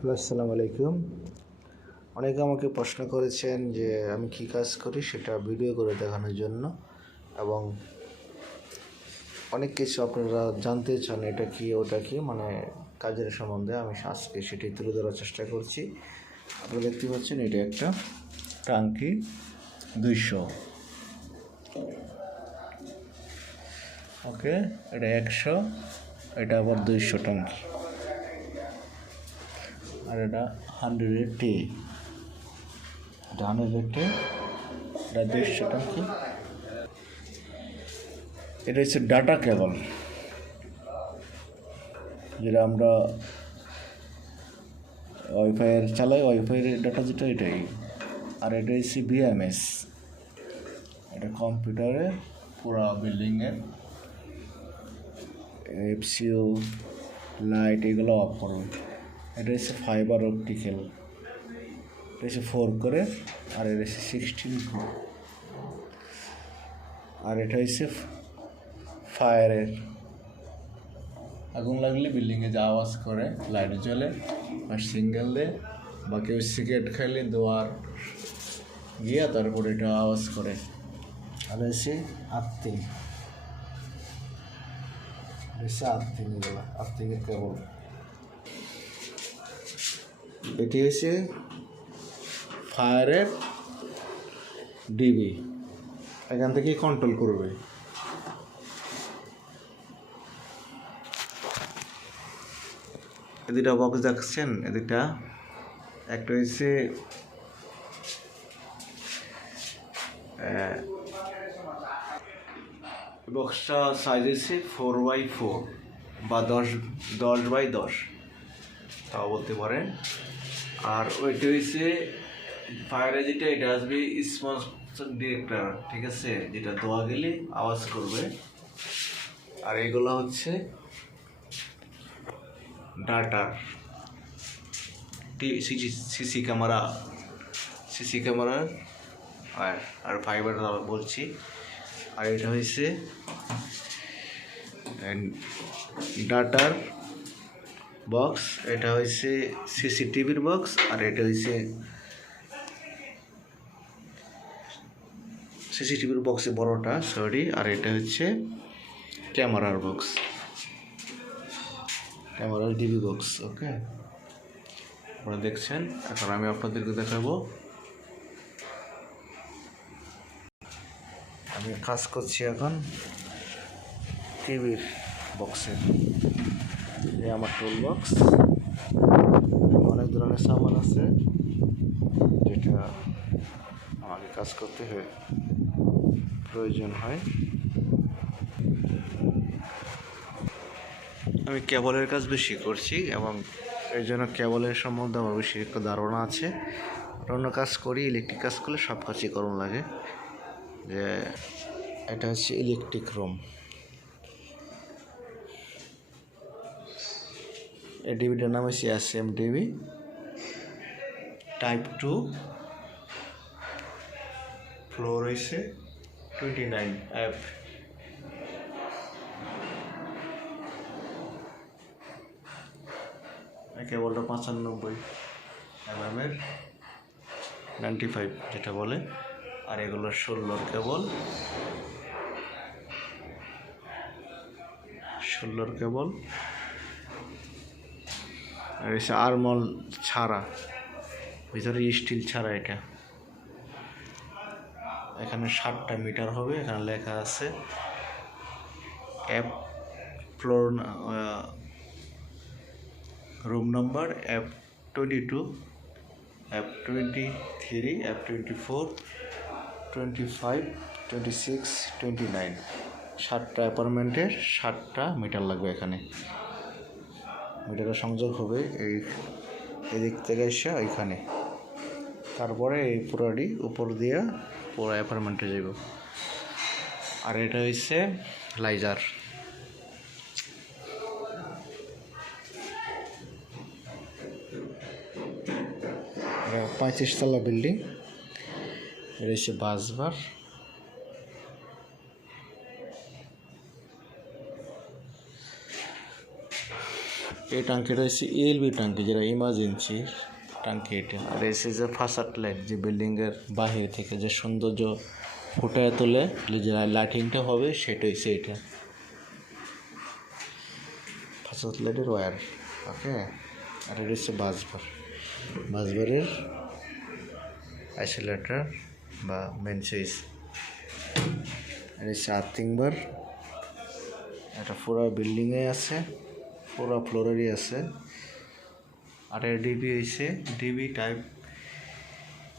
Hello, আসসালামু আলাইকুম। অনেকে আমাকে প্রশ্ন করেছেন যে আমি কী কাজ করি সেটা ভিডিও করে দেখানোর জন্য, এবং অনেক কিছু আপনারা জানতে চান এটা কি ওটা কি, মানে কাজের সম্বন্ধে। আমি আজকে সেটি তুলে ধরার চেষ্টা করছি। আপনারা দেখতে পাচ্ছেন এটা একটা টাঙ্কি 200, ওকে, এটা 100, এটা আবার 200 টাঙ্কি, আর এটা 100 এটা 100 এটা 200 টাঙ্কি। এটা হচ্ছে ডাটা কেবল, যেটা আমরা ওয়াইফাইয়ের চালাই, ওয়াইফাইয়ের ডাটা যেটা এটাই। আর এটা হচ্ছে বিএমএস, এটা কম্পিউটারে পুরো বিল্ডিংয়ের এফসিও লাইট এগুলো অফ করবে। এটা হচ্ছে ফাইবার অপটিক্যাল, এটা হচ্ছে 4 করে, আর এটা হচ্ছে 16 করে। আর এটা হচ্ছে ফায়ারের, আগুন লাগলে বিল্ডিংয়ে যা আওয়াজ করে, লাইট জ্বলে আর সিঙ্গেল দেয়, বা কেউ সিগারেট খাইলে দোয়ার গিয়া তারপরে এটা আওয়াজ করে। আর হচ্ছে আর্থিং, এগুলো আর্থিংয়ের কেবল। এটি হচ্ছে ফায়ারের ডিবি, এখান থেকেই কন্ট্রোল করবে। এদিকটা বক্স দেখছেন, এদিকটা একটা হচ্ছে বক্সটা সাইজ হচ্ছে 4x4 বা 10x10, তাও বলতে পারেন। আর ওইটা হচ্ছে ফায়ারে যেটা, এটা আসবে স্মোক ডিটেক্টর, ঠিক আছে, যেটা ধোয়া গেলে আওয়াজ করবে। আর এগুলো হচ্ছে ডাটার সিসি ক্যামেরার আর ফাইবার বলছি। আর এটা হচ্ছে ডাটার বক্স, এটা হচ্ছে সিসিটিভির বক্স, আর এটা হচ্ছে সিসিটিভির বক্সে বড়টা, সরি। আর এটা হচ্ছে ক্যামেরার বক্স, ক্যামেরার ডিবি বক্স, ওকে। আপনারা দেখছেন, এখন আমি আপনাদেরকে দেখাবো। আমি কাজ করছি এখন টিভির বক্সের। এই আমার টুল বক্স, অনেক ধরনের সামান আছে যেটা আমাকে কাজ করতে প্রয়োজন হয়। আমি কেবলের কাজ বেশি করছি, এবং এই জন্য কেবলের সম্বন্ধে আমার বেশি একটা ধারণা আছে। আর অন্য কাজ করি, ইলেকট্রিক কাজ করলে সব কাজই করুন লাগে। যে এটা হচ্ছে ইলেকট্রিক রুম, এই ডিবিটার নাম হচ্ছে SM ডিবি টাইপ 2, ফ্লোর হয়েছে 29F। কেবলটা 95 95 যেটা বলে। আর এগুলো 16 কেবল, আর হচ্ছে আরমল ছাড়া, ভিতরে স্টিল ছাড়া। এটা এখানে 7টা মিটার হবে, এখানে লেখা আছে F floor room number F22, F23, F24, 25, 26, 29। 7টা অ্যাপার্টমেন্টের 7টা মিটার লাগবে। এখানে মিটারের সংযোগ হবে এদিক থেকে এসে ওইখানে, তারপরে এই পুরোটি উপর দিয়ে পুরো অ্যাপার্টমেন্টে যাব। আর এটা হচ্ছে লাইজার, 35 তলা বিল্ডিং। এটা হচ্ছে বাসবার, এই টাঙ্কিটা হচ্ছে এলবি টাঙ্কি, যেটা ইমার্জেন্সি টাঙ্কি এটা। আর এসে যে ফাসাদ লাইট, যে বিল্ডিংয়ের বাহির থেকে যে সৌন্দর্য ফুটায় তোলে, যে লাইটিংটা হবে সেটা হচ্ছে এটা ফাসাদ লাইটের ওয়্যার। ওকে, আর এটা হচ্ছে বাসবারের আইসোলেটার বা মেন সুইচ। এটা হচ্ছে আর্থিং বার। এটা পুরো বিল্ডিংয়ে আছে, পুরো ফ্লোরেরই আছে। আর এর ডিবি হয়েছে DB type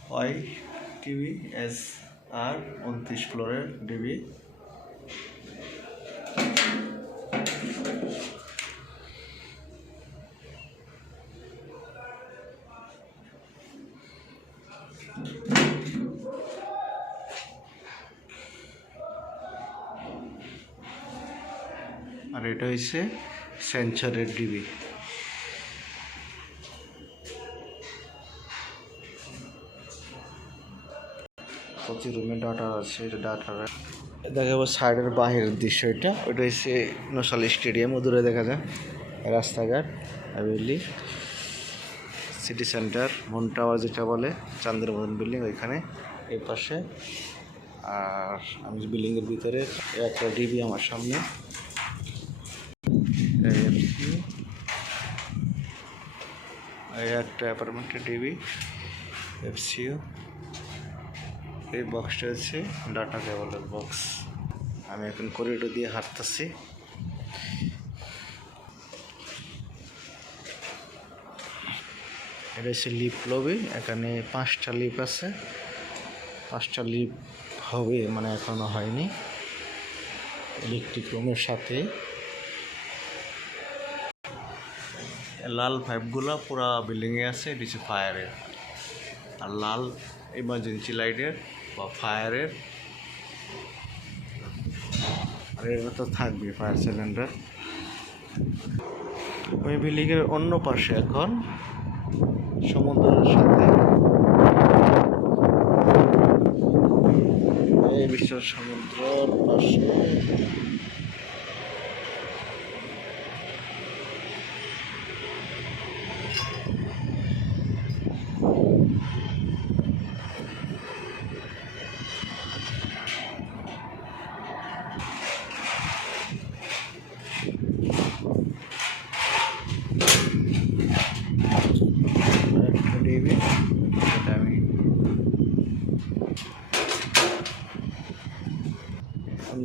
Y TV S R 29 ফ্লোরের ডিবি। আর এটা হচ্ছে সেন্সরের ডিবি। প্রতি রুমে ডাটা আছে, এটা ডাটা দেখাবো। সাইডের বাহিরের দৃশ্য এটা, ওটা হচ্ছে নশাল স্টেডিয়াম, দূরে দেখা যায় রাস্তাঘাট, Haveli, city centre, moon tower যেটা বলে, চান্দ্রমোহন বিল্ডিং ওইখানে এই পাশে। আর আমি বিল্ডিংয়ের ভিতরে একটা ডিবি আমার সামনে, এই একটা অ্যাপার্টমেন্টের ডিবি এফসিও। এই বক্সটা হচ্ছে ডাটা কেবলের বক্স। আমি এখন করিডোর দিয়ে হাঁটতেছি। এটা হচ্ছে লিফ লবি। এখানে 5টা লিফ আছে, 5টা লিফ হবে, মানে এখনো হয়নি। ইলেকট্রিক রুমের সাথে লাল পাইপগুলো পুরা বিল্ডিংয়ে আছে, এটি হচ্ছে ফায়ারের। আর লাল ইমার্জেন্সি লাইটের বা ফায়ারের। আর এটা তো থাকবে ফায়ার সিলিন্ডার। ওই বিল্ডিংয়ের অন্য পাশে এখন সমুদ্রের সাথে এই বিশ্ব সমুদ্রের পাশে ডিবি। এটা আমি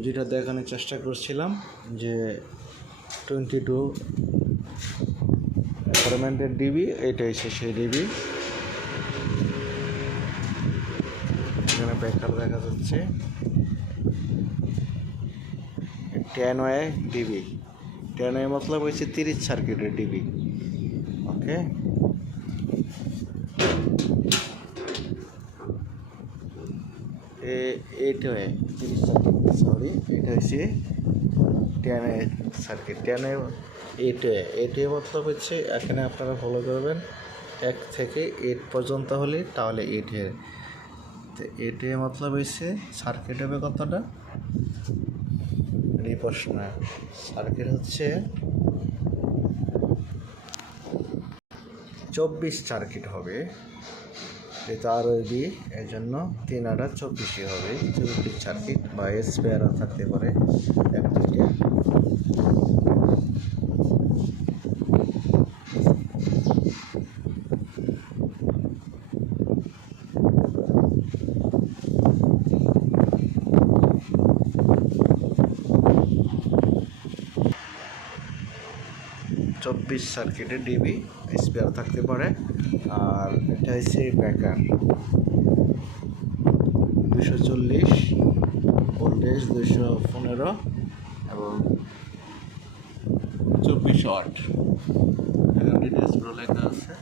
যেটা দেখানোর চেষ্টা করছিলাম যে 22 অ্যাপার্টমেন্টের ডিবি, এটা হচ্ছে সেই ডিবি। এখানে বেকার দেখা যাচ্ছে 10 ওয়ে ডিবি। 10 ওয়ে মতলব হচ্ছে 30 সার্কিটের ডিবি। ওকে, এইটা 30 সার্কিট, সরি, এটা হচ্ছে 10 way circuit. 10 way 8 way. 8 way মতলব হচ্ছে, এখানে আপনারা ফলো করবেন 1 থেকে 8 পর্যন্ত হলে, তাহলে 8 ওয়ে। তো 8 ওয়ে মতলব হচ্ছে সার্কিট হবে কতটা, এই প্রশ্ন। সার্কিট হচ্ছে 24 সার্কিট হবে, যেহেতু আর ওই বি, এই জন্য 3 আর 24 হবে 24 সার্কিট, বা স্পেয়ারও থাকতে পারে 1-2টা। চব্বিশ সার্কিটের ডিবি স্পেয়ার থাকতে পারে। আর এটা হচ্ছে ব্যাকার 240 ভোল্টেজ, 215 এবং 24 ওয়াট। এখানে ডিটেলসগুলো লেখা আছে।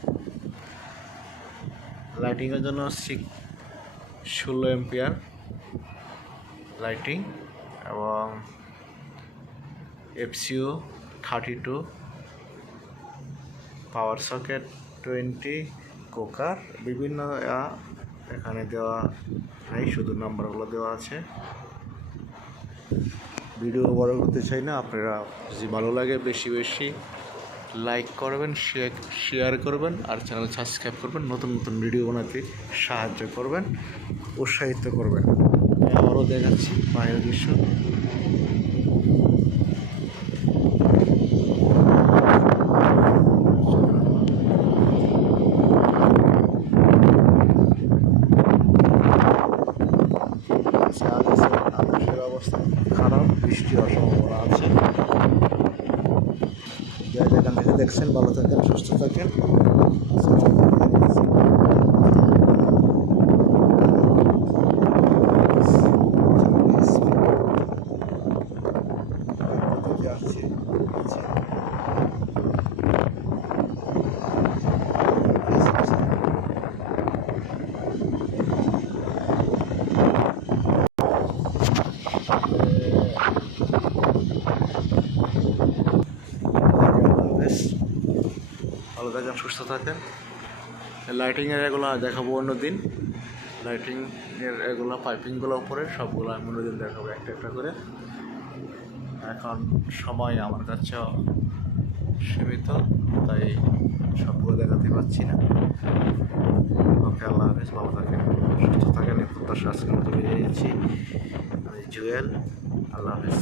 লাইটিংয়ের জন্য 16 এম্পিয়ার লাইটিং, এবং এফসিও 32, পাওয়ার সকেট 20, কুকার বিভিন্ন এখানে দেওয়া নেই, শুধু নাম্বারগুলো দেওয়া আছে। ভিডিও বড় করতে চাই না, আপনারা যদি ভালো লাগে বেশি বেশি লাইক করবেন, শেয়ার করবেন, আর চ্যানেল সাবস্ক্রাইব করবেন, নতুন নতুন ভিডিও বানাতে সাহায্য করবেন, উৎসাহিত করবেন। আমি আবারও দেখাচ্ছি বাইরের দৃশ্য। আকাশের অবস্থা খারাপ, বৃষ্টি হওয়ার সম্ভাবনা আছে। যেখান থেকে দেখছেন ভালো থাকেন, সুস্থ থাকেন। ভালো থাকেন, সুস্থ থাকেন। লাইটিংয়ের এগুলো দেখাবো অন্যদিন। লাইটিংয়ের এগুলো পাইপিংগুলো উপরে সবগুলো আমি অন্যদিন দেখাবো একটা একটা করে। এখন সময় আমার কাছে সীমিত, তাই সবগুলো দেখাতে পারছি না। ওকে, আল্লাহ হাফেজ, ভালো থাকেন, সুস্থ থাকেন। এই প্রত্যাশা আজকের মতো বেরিয়ে যাচ্ছি। আমি জুয়েল, আল্লাহ হাফেজ।